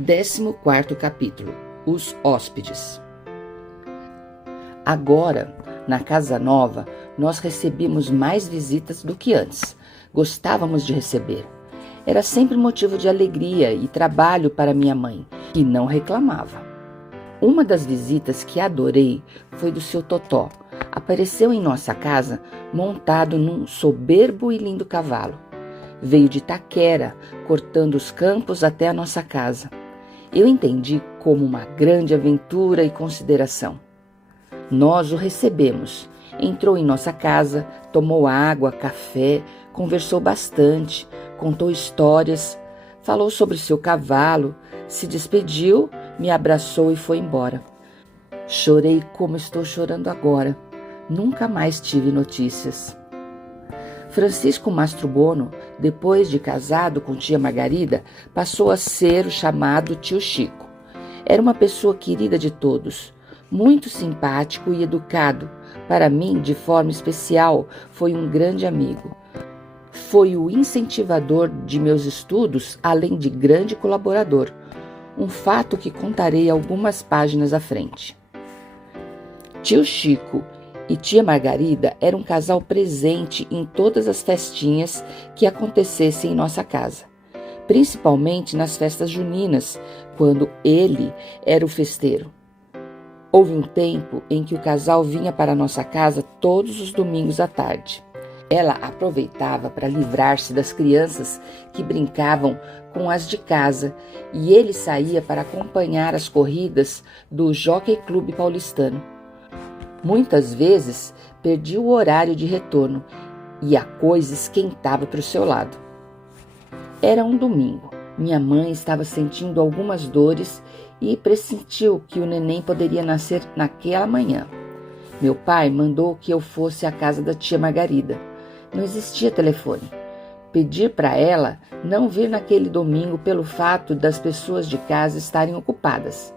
14º capítulo. Os hóspedes. Agora, na casa nova, nós recebíamos mais visitas do que antes. Gostávamos de receber. Era sempre motivo de alegria e trabalho para minha mãe, que não reclamava. Uma das visitas que adorei foi do seu Totó. Apareceu em nossa casa montado num soberbo e lindo cavalo. Veio de Itaquera, cortando os campos até a nossa casa. Eu entendi como uma grande aventura e consideração. Nós o recebemos. Entrou em nossa casa, tomou água, café, conversou bastante, contou histórias, falou sobre seu cavalo, se despediu, me abraçou e foi embora. Chorei como estou chorando agora. Nunca mais tive notícias. Francisco Mastrobuono, depois de casado com tia Margarida, passou a ser o chamado tio Chico. Era uma pessoa querida de todos, muito simpático e educado. Para mim, de forma especial, foi um grande amigo. Foi o incentivador de meus estudos, além de grande colaborador. Um fato que contarei algumas páginas à frente. Tio Chico e tia Margarida eram um casal presente em todas as festinhas que acontecessem em nossa casa, principalmente nas festas juninas, quando ele era o festeiro. Houve um tempo em que o casal vinha para nossa casa todos os domingos à tarde. Ela aproveitava para livrar-se das crianças que brincavam com as de casa e ele saía para acompanhar as corridas do Jockey Clube paulistano. Muitas vezes perdia o horário de retorno e a coisa esquentava para o seu lado. Era um domingo. Minha mãe estava sentindo algumas dores e pressentiu que o neném poderia nascer naquela manhã. Meu pai mandou que eu fosse à casa da tia Margarida. Não existia telefone. Pedir para ela não vir naquele domingo pelo fato das pessoas de casa estarem ocupadas.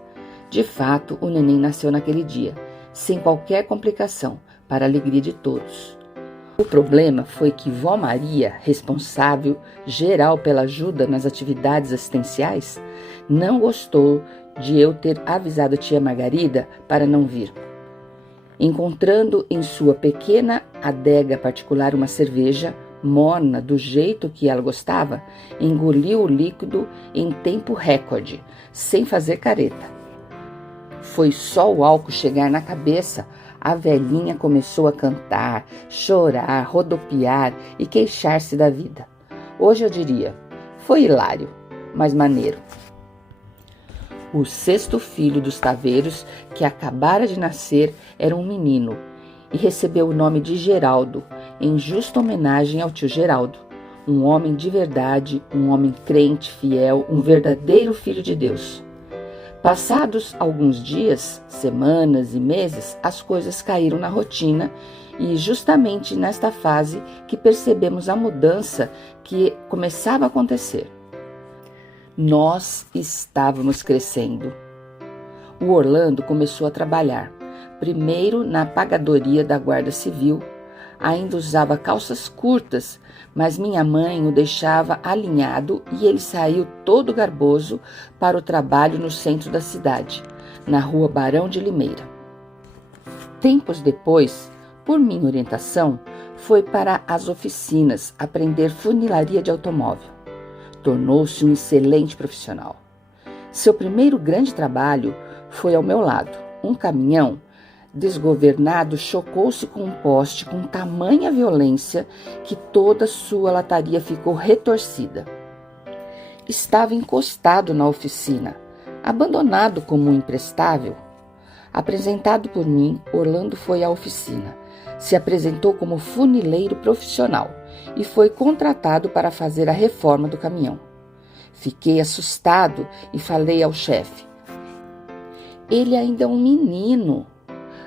De fato, o neném nasceu naquele dia, sem qualquer complicação, para a alegria de todos. O problema foi que vó Maria, responsável geral pela ajuda nas atividades assistenciais, não gostou de eu ter avisado a tia Margarida para não vir. Encontrando em sua pequena adega particular uma cerveja morna do jeito que ela gostava, engoliu o líquido em tempo recorde, sem fazer careta. Foi só o álcool chegar na cabeça, a velhinha começou a cantar, chorar, rodopiar e queixar-se da vida. Hoje eu diria, foi hilário, mas maneiro. O 6º filho dos Taveiros, que acabara de nascer, era um menino e recebeu o nome de Geraldo, em justa homenagem ao tio Geraldo. Um homem de verdade, um homem crente, fiel, um verdadeiro filho de Deus. Passados alguns dias, semanas e meses, as coisas caíram na rotina e justamente nesta fase que percebemos a mudança que começava a acontecer. Nós estávamos crescendo. O Orlando começou a trabalhar, primeiro na pagadoria da Guarda Civil. Ainda usava calças curtas, mas minha mãe o deixava alinhado e ele saiu todo garboso para o trabalho no centro da cidade, na rua Barão de Limeira. Tempos depois, por minha orientação, foi para as oficinas aprender funilaria de automóvel. Tornou-se um excelente profissional. Seu primeiro grande trabalho foi ao meu lado. Um caminhão desgovernado chocou-se com um poste com tamanha violência que toda sua lataria ficou retorcida. Estava encostado na oficina, abandonado como um imprestável. Apresentado por mim, Orlando foi à oficina. Se apresentou como funileiro profissional e foi contratado para fazer a reforma do caminhão. Fiquei assustado e falei ao chefe: "Ele ainda é um menino."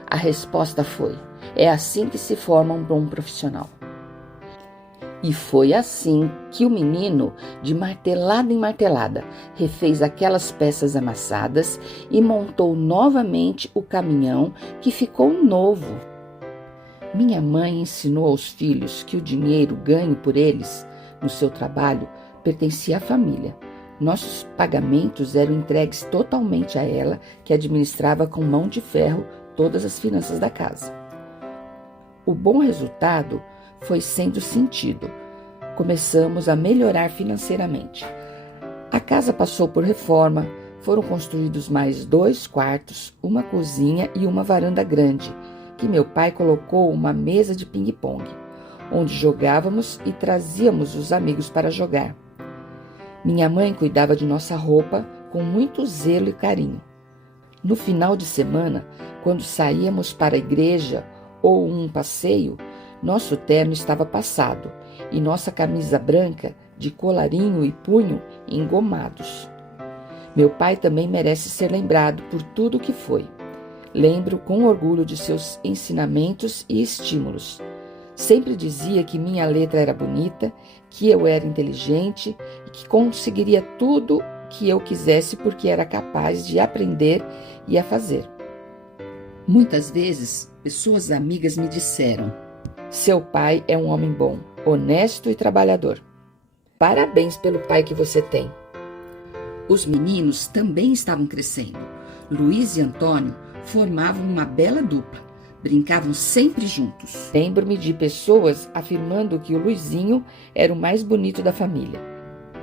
A resposta foi: "É assim que se forma um bom profissional." E foi assim que o menino, de martelada em martelada, refez aquelas peças amassadas e montou novamente o caminhão, que ficou novo. Minha mãe ensinou aos filhos que o dinheiro ganho por eles no seu trabalho pertencia à família, Nossos pagamentos eram entregues totalmente a ela, que administrava com mão de ferro todas as finanças da casa. O bom resultado foi sendo sentido. Começamos a melhorar financeiramente. A casa passou por reforma, foram construídos mais 2 quartos, uma cozinha e uma varanda grande, que meu pai colocou uma mesa de ping-pong, onde jogávamos e trazíamos os amigos para jogar. Minha mãe cuidava de nossa roupa com muito zelo e carinho. No final de semana, quando saíamos para a igreja ou um passeio, nosso terno estava passado e nossa camisa branca de colarinho e punho engomados. Meu pai também merece ser lembrado por tudo o que foi. Lembro com orgulho de seus ensinamentos e estímulos. Sempre dizia que minha letra era bonita, que eu era inteligente e que conseguiria tudo que eu quisesse porque era capaz de aprender e a fazer. Muitas vezes, pessoas amigas me disseram: seu pai é um homem bom, honesto e trabalhador. Parabéns pelo pai que você tem. Os meninos também estavam crescendo. Luiz e Antônio formavam uma bela dupla. Brincavam sempre juntos. Lembro-me de pessoas afirmando que o Luizinho era o mais bonito da família.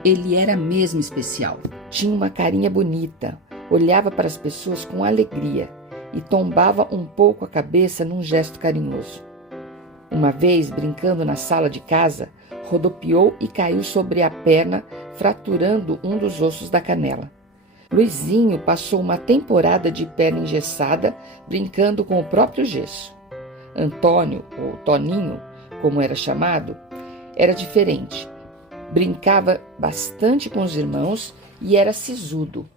Ele era mesmo especial. Tinha uma carinha bonita, olhava para as pessoas com alegria e tombava um pouco a cabeça num gesto carinhoso. Uma vez, brincando na sala de casa, rodopiou e caiu sobre a perna, fraturando um dos ossos da canela. Luizinho passou uma temporada de perna engessada, brincando com o próprio gesso. Antônio, ou Toninho, como era chamado, era diferente. Brincava bastante com os irmãos e era sisudo.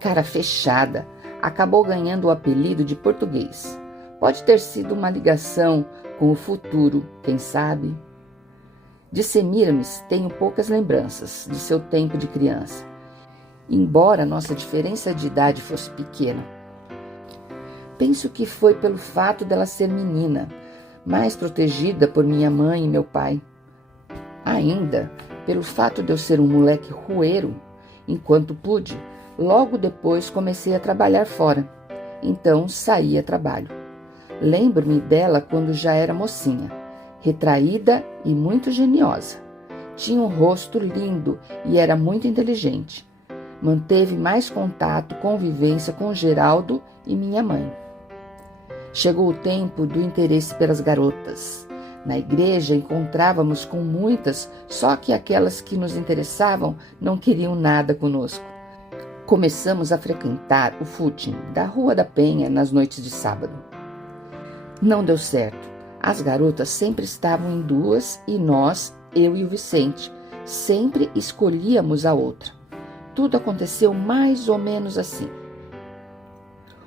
Cara fechada, acabou ganhando o apelido de português. Pode ter sido uma ligação com o futuro, quem sabe? De Semiramis tenho poucas lembranças de seu tempo de criança, embora nossa diferença de idade fosse pequena. Penso que foi pelo fato dela ser menina, mais protegida por minha mãe e meu pai. Ainda pelo fato de eu ser um moleque rueiro, enquanto pude, logo depois comecei a trabalhar fora, então saí a trabalho. Lembro-me dela quando já era mocinha, retraída e muito geniosa. Tinha um rosto lindo e era muito inteligente. Manteve mais contato, convivência com Geraldo e minha mãe. Chegou o tempo do interesse pelas garotas. Na igreja encontrávamos com muitas, só que aquelas que nos interessavam não queriam nada conosco. Começamos a frequentar o footing da Rua da Penha nas noites de sábado. Não deu certo. As garotas sempre estavam em duas e nós, eu e o Vicente, sempre escolhíamos a outra. Tudo aconteceu mais ou menos assim.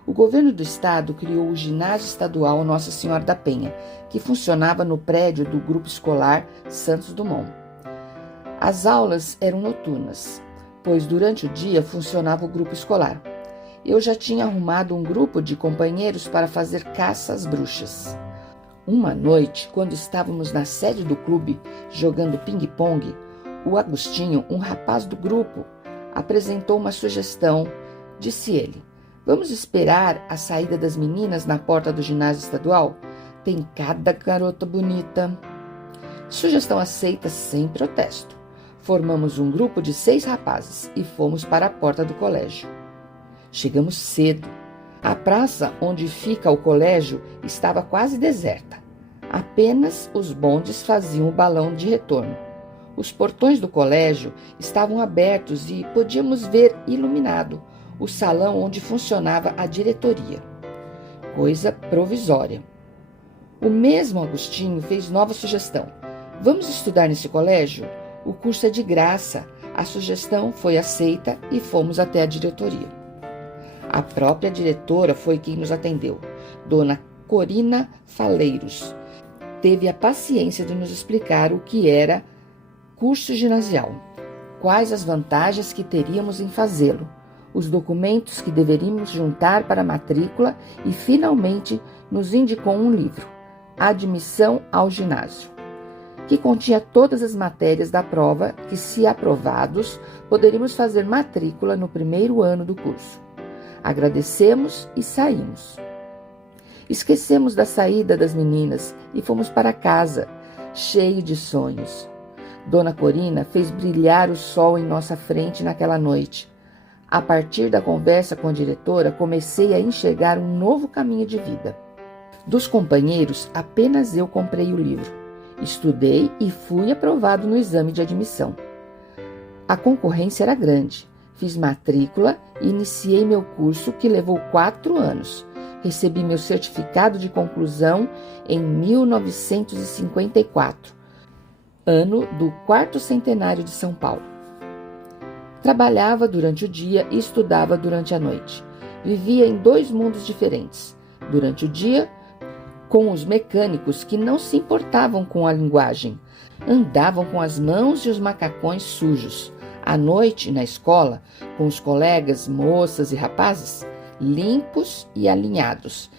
O governo do estado criou o ginásio estadual Nossa Senhora da Penha, que funcionava no prédio do grupo escolar Santos Dumont. As aulas eram noturnas, pois durante o dia funcionava o grupo escolar. Eu já tinha arrumado um grupo de companheiros para fazer caça às bruxas. Uma noite, quando estávamos na sede do clube jogando ping-pong, o Agostinho, um rapaz do grupo, apresentou uma sugestão. Disse ele: vamos esperar a saída das meninas na porta do ginásio estadual? Tem cada garota bonita. Sugestão aceita sem protesto. Formamos um grupo de 6 rapazes e fomos para a porta do colégio. Chegamos cedo. A praça onde fica o colégio estava quase deserta. Apenas os bondes faziam o balão de retorno. Os portões do colégio estavam abertos e podíamos ver iluminado o salão onde funcionava a diretoria. Coisa provisória. O mesmo Agostinho fez nova sugestão. Vamos estudar nesse colégio? O curso é de graça. A sugestão foi aceita e fomos até a diretoria. A própria diretora foi quem nos atendeu, Dona Corina Faleiros. Teve a paciência de nos explicar o que era curso ginasial, quais as vantagens que teríamos em fazê-lo, os documentos que deveríamos juntar para a matrícula e, finalmente, nos indicou um livro, Admissão ao Ginásio. que continha todas as matérias da prova que, se aprovados, poderíamos fazer matrícula no primeiro ano do curso. Agradecemos e saímos. Esquecemos da saída das meninas e fomos para casa, cheio de sonhos. Dona Corina fez brilhar o sol em nossa frente naquela noite. A partir da conversa com a diretora, comecei a enxergar um novo caminho de vida. Dos companheiros, apenas eu comprei o livro. Estudei e fui aprovado no exame de admissão. A concorrência era grande. Fiz matrícula e iniciei meu curso, que levou 4 anos. Recebi meu certificado de conclusão em 1954, ano do 4º centenário de São Paulo. Trabalhava durante o dia e estudava durante a noite. Vivia em 2 mundos diferentes. Durante o dia, com os mecânicos que não se importavam com a linguagem, andavam com as mãos e os macacões sujos. À noite, na escola, com os colegas, moças e rapazes, limpos e alinhados,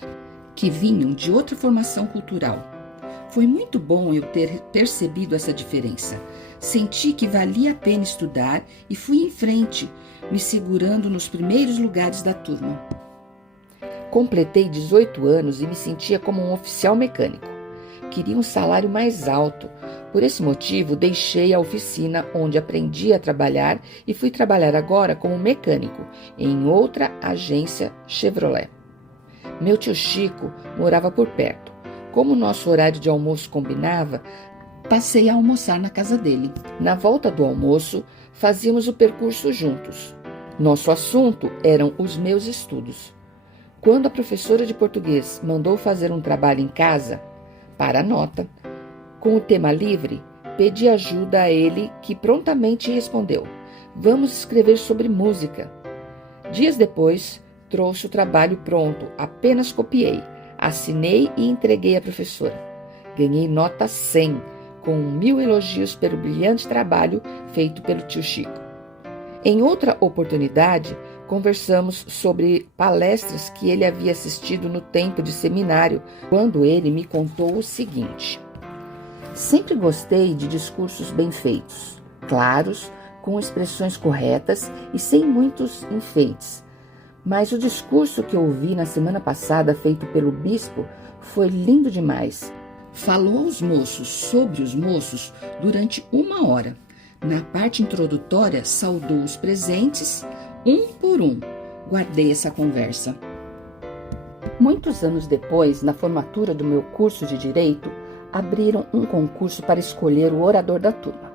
que vinham de outra formação cultural. Foi muito bom eu ter percebido essa diferença. Senti que valia a pena estudar e fui em frente, me segurando nos primeiros lugares da turma. Completei 18 anos e me sentia como um oficial mecânico. Queria um salário mais alto. Por esse motivo, deixei a oficina onde aprendi a trabalhar e fui trabalhar agora como mecânico em outra agência Chevrolet. Meu tio Chico morava por perto. Como nosso horário de almoço combinava, passei a almoçar na casa dele. Na volta do almoço, fazíamos o percurso juntos. Nosso assunto eram os meus estudos. Quando a professora de português mandou fazer um trabalho em casa, para a nota, com o tema livre, pedi ajuda a ele, que prontamente respondeu: "Vamos escrever sobre música." Dias depois, trouxe o trabalho pronto, apenas copiei, assinei e entreguei à professora. Ganhei nota 100, com 1000 elogios pelo brilhante trabalho feito pelo tio Chico. Em outra oportunidade, conversamos sobre palestras que ele havia assistido no tempo de seminário, quando ele me contou o seguinte: "Sempre gostei de discursos bem feitos, claros, com expressões corretas e sem muitos enfeites. Mas o discurso que ouvi na semana passada, feito pelo bispo, foi lindo demais. Falou aos moços sobre os moços durante 1 hora. Na parte introdutória, saudou os presentes, um por um. Guardei essa conversa." Muitos anos depois, na formatura do meu curso de Direito, abriram um concurso para escolher o orador da turma.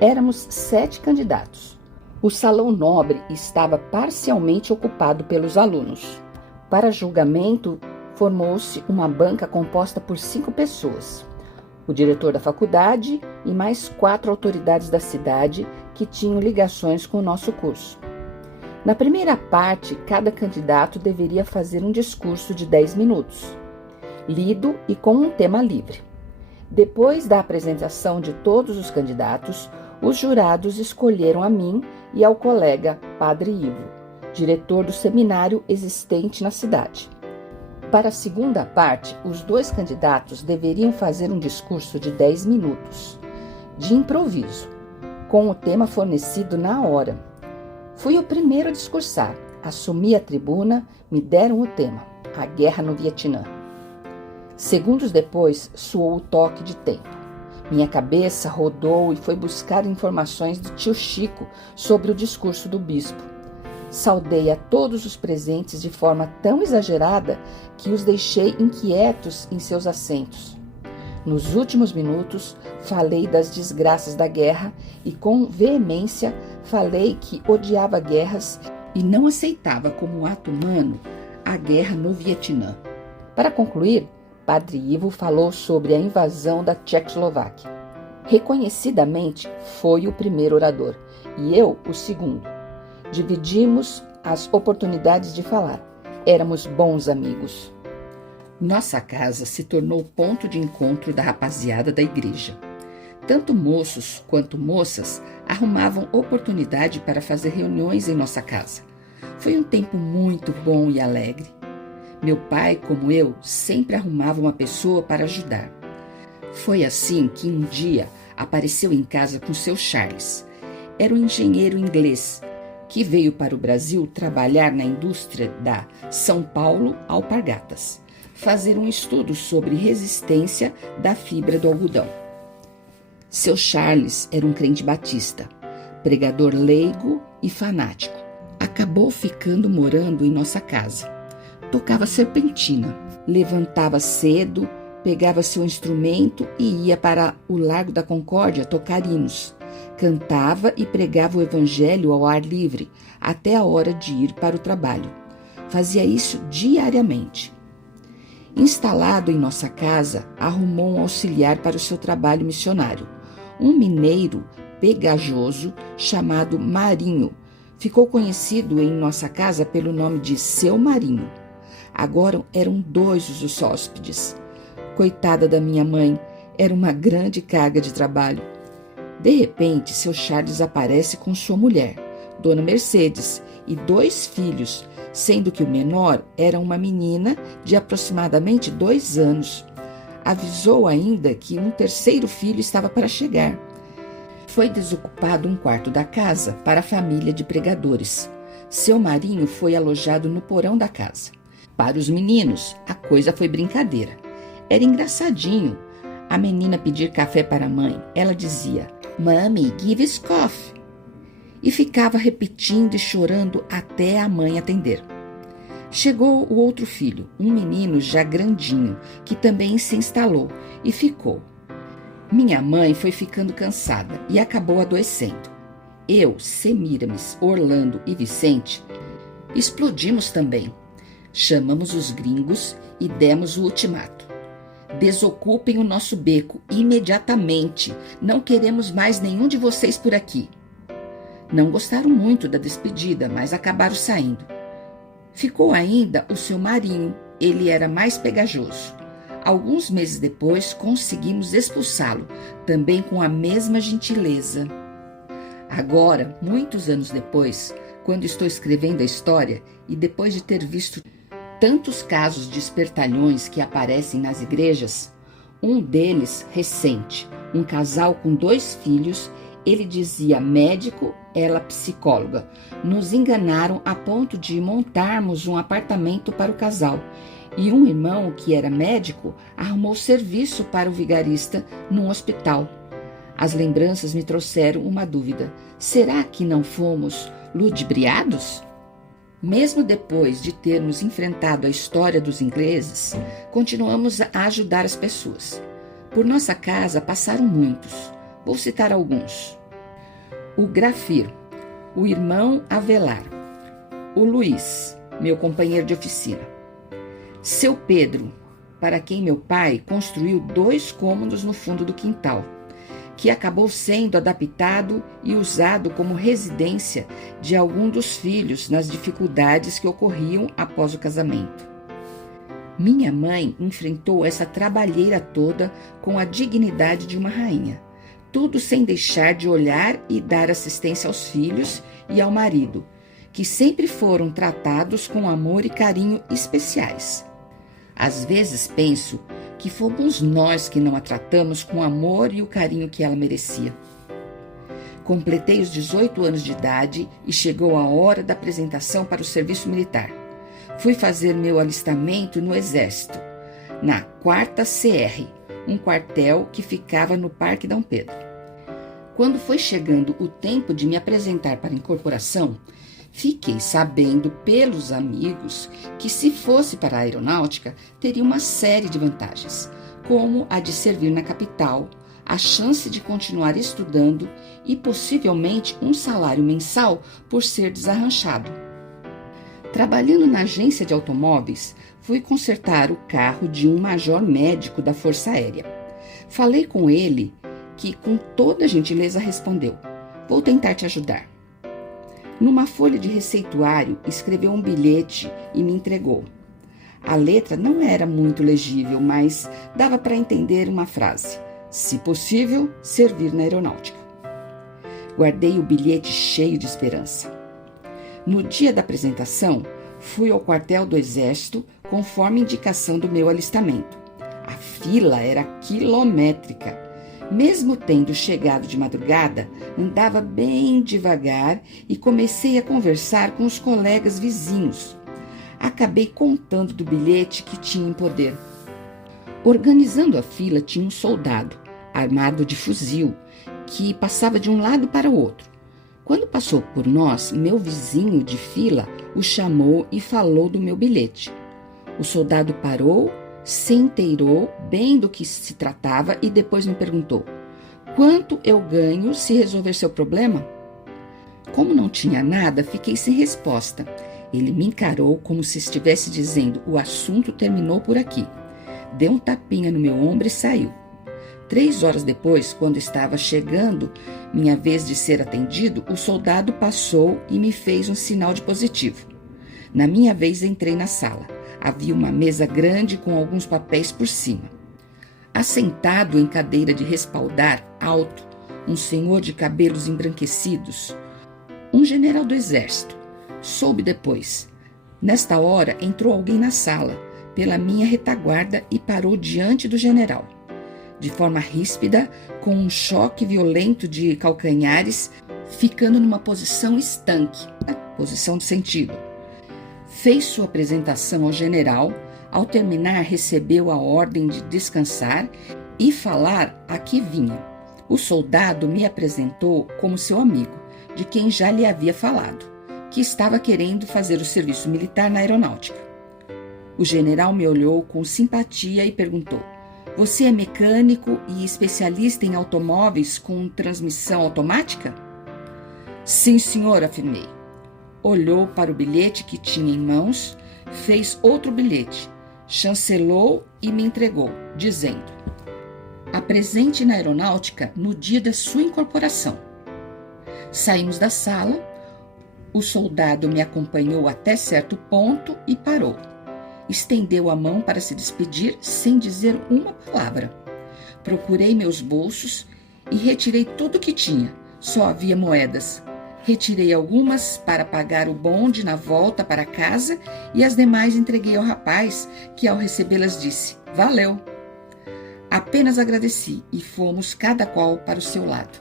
Éramos 7 candidatos. O salão nobre estava parcialmente ocupado pelos alunos. Para julgamento, formou-se uma banca composta por 5 pessoas. O diretor da faculdade e mais 4 autoridades da cidade que tinham ligações com o nosso curso. Na primeira parte, cada candidato deveria fazer um discurso de 10 minutos, lido e com um tema livre. Depois da apresentação de todos os candidatos, os jurados escolheram a mim e ao colega Padre Ivo, diretor do seminário existente na cidade. Para a segunda parte, os 2 candidatos deveriam fazer um discurso de 10 minutos, de improviso, com o tema fornecido na hora. Fui o primeiro a discursar, assumi a tribuna, me deram o tema: a guerra no Vietnã. Segundos depois, soou o toque de tempo. Minha cabeça rodou e foi buscar informações do tio Chico sobre o discurso do bispo. Saudei a todos os presentes de forma tão exagerada que os deixei inquietos em seus assentos. Nos últimos minutos, falei das desgraças da guerra e, com veemência, falei que odiava guerras e não aceitava como ato humano a guerra no Vietnã. Para concluir, Padre Ivo falou sobre a invasão da Tchecoslováquia. Reconhecidamente, foi o primeiro orador e eu o segundo. Dividimos as oportunidades de falar. Éramos bons amigos. Nossa casa se tornou ponto de encontro da rapaziada da igreja. Tanto moços quanto moças arrumavam oportunidade para fazer reuniões em nossa casa. Foi um tempo muito bom e alegre. Meu pai, como eu, sempre arrumava uma pessoa para ajudar. Foi assim que um dia apareceu em casa com seu Charles. Era um engenheiro inglês que veio para o Brasil trabalhar na indústria da São Paulo Alpargatas, fazer um estudo sobre resistência da fibra do algodão. Seu Charles era um crente batista, pregador leigo e fanático. Acabou ficando morando em nossa casa. Tocava serpentina, levantava cedo, pegava seu instrumento e ia para o Largo da Concórdia tocar hinos. Cantava e pregava o evangelho ao ar livre, até a hora de ir para o trabalho. Fazia isso diariamente. Instalado em nossa casa, arrumou um auxiliar para o seu trabalho missionário, um mineiro pegajoso chamado Marinho. Ficou conhecido em nossa casa pelo nome de Seu Marinho. Agora eram 2 os hóspedes. Coitada da minha mãe, era uma grande carga de trabalho. De repente, seu Charles aparece com sua mulher, Dona Mercedes, e 2 filhos, sendo que o menor era uma menina de aproximadamente 2 anos. Avisou ainda que um 3º filho estava para chegar. Foi desocupado um quarto da casa para a família de pregadores. Seu Marinho foi alojado no porão da casa. Para os meninos, a coisa foi brincadeira. Era engraçadinho. A menina pedir café para a mãe. Ela dizia, "Mommy, give us coffee." E ficava repetindo e chorando até a mãe atender. Chegou o outro filho, um menino já grandinho, que também se instalou e ficou. Minha mãe foi ficando cansada e acabou adoecendo. Eu, Semíramis, Orlando e Vicente explodimos também. Chamamos os gringos e demos o ultimato. Desocupem o nosso beco imediatamente. Não queremos mais nenhum de vocês por aqui. Não gostaram muito da despedida, mas acabaram saindo. Ficou ainda o seu Marinho. Ele era mais pegajoso. Alguns meses depois, conseguimos expulsá-lo, também com a mesma gentileza. Agora, muitos anos depois, quando estou escrevendo a história e depois de ter visto tantos casos de espertalhões que aparecem nas igrejas, um deles recente, um casal com 2 filhos, ele dizia médico, ela psicóloga. Nos enganaram a ponto de montarmos um apartamento para o casal. E um irmão, que era médico, arrumou serviço para o vigarista num hospital. As lembranças me trouxeram uma dúvida. Será que não fomos ludibriados? Mesmo depois de termos enfrentado a história dos ingleses, continuamos a ajudar as pessoas. Por nossa casa passaram muitos. Vou citar alguns. O Grafir, o irmão Avelar, o Luiz, meu companheiro de oficina. Seu Pedro, para quem meu pai construiu 2 cômodos no fundo do quintal, que acabou sendo adaptado e usado como residência de algum dos filhos nas dificuldades que ocorriam após o casamento. Minha mãe enfrentou essa trabalheira toda com a dignidade de uma rainha, tudo sem deixar de olhar e dar assistência aos filhos e ao marido, que sempre foram tratados com amor e carinho especiais. Às vezes penso que fomos nós que não a tratamos com o amor e o carinho que ela merecia. Completei os 18 anos de idade e chegou a hora da apresentação para o serviço militar. Fui fazer meu alistamento no Exército, na 4ª CR, um quartel que ficava no Parque Dom Pedro. Quando foi chegando o tempo de me apresentar para a incorporação, fiquei sabendo pelos amigos que, se fosse para a aeronáutica, teria uma série de vantagens, como a de servir na capital, a chance de continuar estudando e possivelmente um salário mensal por ser desarranchado. Trabalhando na agência de automóveis, fui consertar o carro de um major médico da Força Aérea. Falei com ele, que com toda gentileza respondeu: "Vou tentar te ajudar." Numa folha de receituário, escreveu um bilhete e me entregou. A letra não era muito legível, mas dava para entender uma frase: "Se possível, servir na aeronáutica." Guardei o bilhete cheio de esperança. No dia da apresentação, fui ao quartel do Exército, conforme indicação do meu alistamento. A fila era quilométrica. Mesmo tendo chegado de madrugada, andava bem devagar e comecei a conversar com os colegas vizinhos. Acabei contando do bilhete que tinha em poder. Organizando a fila tinha um soldado, armado de fuzil, que passava de um lado para o outro. Quando passou por nós, meu vizinho de fila o chamou e falou do meu bilhete. O soldado parou, se inteirou bem do que se tratava e depois me perguntou: quanto eu ganho se resolver seu problema? Como não tinha nada, fiquei sem resposta. Ele me encarou como se estivesse dizendo: o assunto terminou por aqui. Deu um tapinha no meu ombro e saiu. 3 horas depois, quando estava chegando minha vez de ser atendido, o soldado passou e me fez um sinal de positivo. Na minha vez, entrei na sala. Havia uma mesa grande com alguns papéis por cima. Assentado em cadeira de respaldar alto, um senhor de cabelos embranquecidos, um general do exército. Soube depois. Nesta hora, entrou alguém na sala, pela minha retaguarda, e parou diante do general. De forma ríspida, com um choque violento de calcanhares, ficando numa posição estanque, a posição de sentido. Fez sua apresentação ao general. Ao terminar, recebeu a ordem de descansar e falar a que vinha. O soldado me apresentou como seu amigo, de quem já lhe havia falado, que estava querendo fazer o serviço militar na aeronáutica. O general me olhou com simpatia e perguntou: você é mecânico e especialista em automóveis com transmissão automática? Sim, senhor, afirmei. Olhou para o bilhete que tinha em mãos, fez outro bilhete, chancelou e me entregou, dizendo: apresente na aeronáutica no dia da sua incorporação. Saímos da sala, o soldado me acompanhou até certo ponto e parou. Estendeu a mão para se despedir sem dizer uma palavra. Procurei meus bolsos e retirei tudo o que tinha. Só havia moedas. Retirei algumas para pagar o bonde na volta para casa e as demais entreguei ao rapaz, que ao recebê-las disse: valeu. Apenas agradeci e fomos cada qual para o seu lado.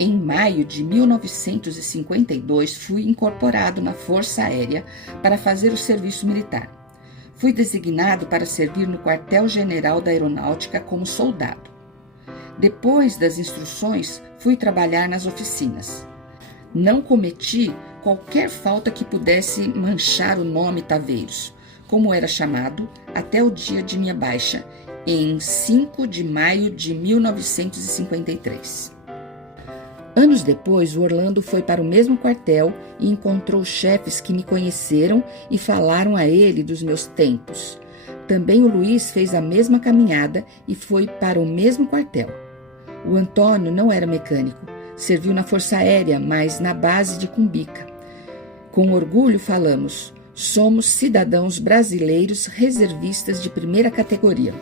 Em maio de 1952, fui incorporado na Força Aérea para fazer o serviço militar. Fui designado para servir no quartel-general da Aeronáutica como soldado. Depois das instruções, fui trabalhar nas oficinas. Não cometi qualquer falta que pudesse manchar o nome Taveiros, como era chamado, até o dia de minha baixa, em 5 de maio de 1953. Anos depois, o Orlando foi para o mesmo quartel e encontrou chefes que me conheceram e falaram a ele dos meus tempos. Também o Luiz fez a mesma caminhada e foi para o mesmo quartel. O Antônio não era mecânico, serviu na Força Aérea, mas na base de Cumbica. Com orgulho falamos: somos cidadãos brasileiros reservistas de primeira categoria.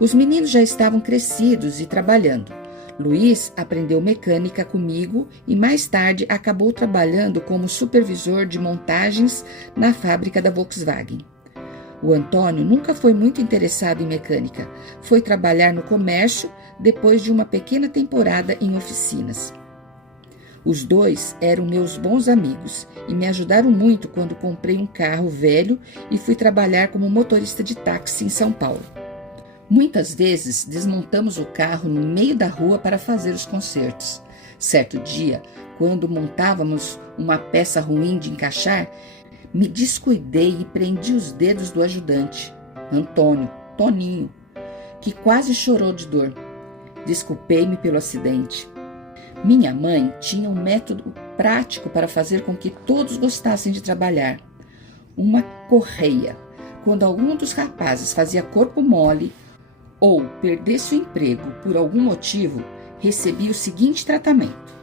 Os meninos já estavam crescidos e trabalhando. Luiz aprendeu mecânica comigo e mais tarde acabou trabalhando como supervisor de montagens na fábrica da Volkswagen. O Antônio nunca foi muito interessado em mecânica. Foi trabalhar no comércio depois de uma pequena temporada em oficinas. Os dois eram meus bons amigos e me ajudaram muito quando comprei um carro velho e fui trabalhar como motorista de táxi em São Paulo. Muitas vezes desmontamos o carro no meio da rua para fazer os consertos. Certo dia, quando montávamos uma peça ruim de encaixar, me descuidei e prendi os dedos do ajudante, Toninho, que quase chorou de dor. Desculpei-me pelo acidente. Minha mãe tinha um método prático para fazer com que todos gostassem de trabalhar. Uma correia. Quando algum dos rapazes fazia corpo mole ou perdesse o emprego por algum motivo, recebia o seguinte tratamento: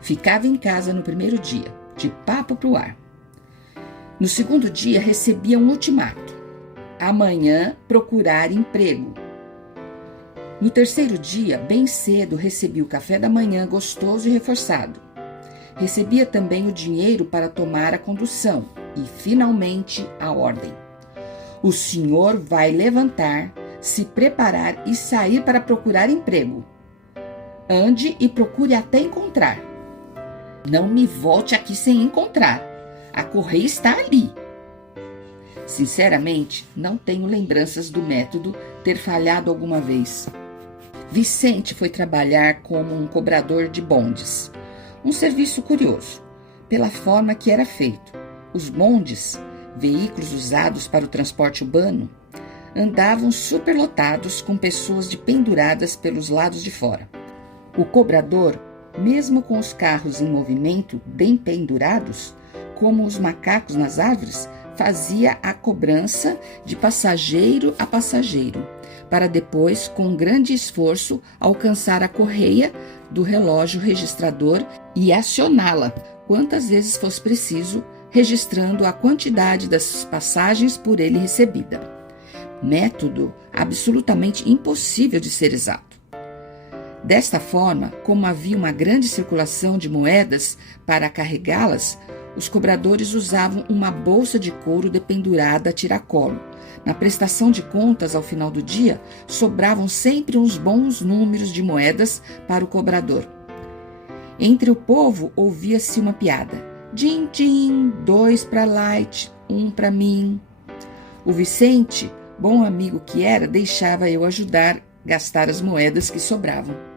ficava em casa no primeiro dia, de papo pro ar. No segundo dia, recebia um ultimato: amanhã procurar emprego. No terceiro dia, bem cedo, recebia o café da manhã gostoso e reforçado. Recebia também o dinheiro para tomar a condução e, finalmente, a ordem. O senhor vai levantar, se preparar e sair para procurar emprego. Ande e procure até encontrar. Não me volte aqui sem encontrar. A correia está ali. Sinceramente, não tenho lembranças do método ter falhado alguma vez. Vicente foi trabalhar como um cobrador de bondes. Um serviço curioso, pela forma que era feito. Os bondes, veículos usados para o transporte urbano, andavam superlotados com pessoas penduradas pelos lados de fora. O cobrador, mesmo com os carros em movimento bem pendurados, como os macacos nas árvores, fazia a cobrança de passageiro a passageiro, para depois, com grande esforço, alcançar a correia do relógio registrador e acioná-la quantas vezes fosse preciso, registrando a quantidade das passagens por ele recebida. Método absolutamente impossível de ser exato. Desta forma, como havia uma grande circulação de moedas para carregá-las, os cobradores usavam uma bolsa de couro dependurada a tiracolo. Na prestação de contas, ao final do dia, sobravam sempre uns bons números de moedas para o cobrador. Entre o povo ouvia-se uma piada. Din-din, 2 para Light, 1 para mim. O Vicente, bom amigo que era, deixava eu ajudar a gastar as moedas que sobravam.